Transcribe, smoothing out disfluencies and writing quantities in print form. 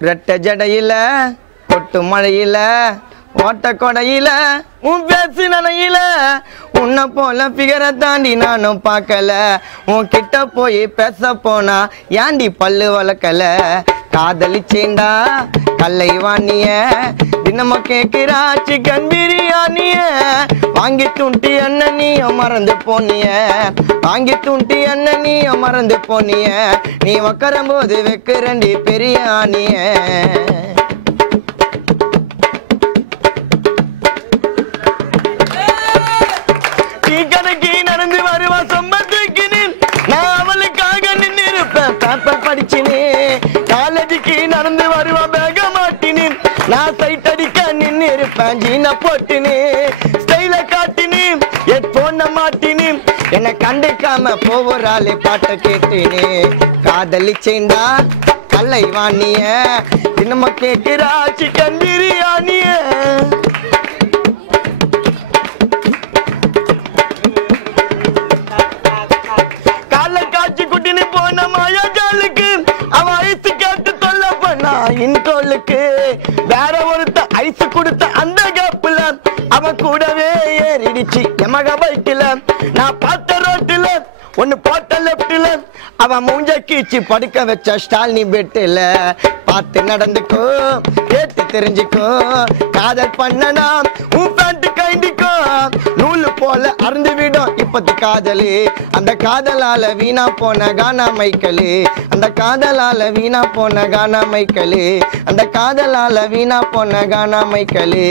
ரெட்ட ஜடையில கொட்டு மழையில ஓட்ட கொடையில உன் பேசு நனையில உன்னை போல பிகரை தாண்டி நானும் பார்க்கல உன் கிட்ட போய் பேச போனா ஏண்டி பல்லு வளர்க்கல காதலிச்சேண்டா கல்லை வாணிய தினமும் கேட்கிறா சிக்கன் பிரியாணிய வாங்கி துண்டி அண்ணன் நீயும் மறந்து போனிய வாங்கி துண்டி அண்ணன் நீயும் மறந்து போனிய நீ உக்கரும் போது வைக்கிறண்டி பெரிய ஆணிய நடந்து வருவா சொம்பத்துக்கு நான் அவளுக்காக நின்று இருப்பேன் பேப்பர் படிச்சினே காலேஜுக்கு நடந்து வருவா பேக மாட்டினேன் நான் சைட் அடிக்க நின்று இருப்பேன் ஜீன போட்டினே ஸ்டைல காட்டினேன் ஹெட்போன மாட்டினேன் என்னை கண்டுக்காம போறாளே பாட்டை கேட்டினே காதலிச்சேண்டா கல்லை வாணிய தினமும் கேட்கிறா சிக்கன் பிரியாணிய போன மாயா ஜாலுக்கு அவ ஐஸ் கேட்டு தொல்ல பண்ணா இன்கோலுக்கு வேற ஒருத்த ஐஸ் கொடுத்த அந்த கேப்புல அவ கூடவே ஏறிடுச்சு எமக பைக்கில நான் பார்த்த ரோட்டுல ஒன்னு போட்ட லெப்ட்ல அவ மூஞ்ச கீச்சு படுக்க வச்ச ஸ்டாலினி பெட்டுல பார்த்து நடந்துக்கோ கேட்டு தெரிஞ்சுக்கோ காதல் பண்ணனா உன் பேண்ட் கைண்டிக்கோ நூலு போல அருந்து விடும் இப்பத்து காதலு அந்த காதலால வீணா போன கானா மைக்கலு அந்த காதலால வீணா போன கானா மைக்கலு அந்த காதலால வீணா போன கானா மைக்கலு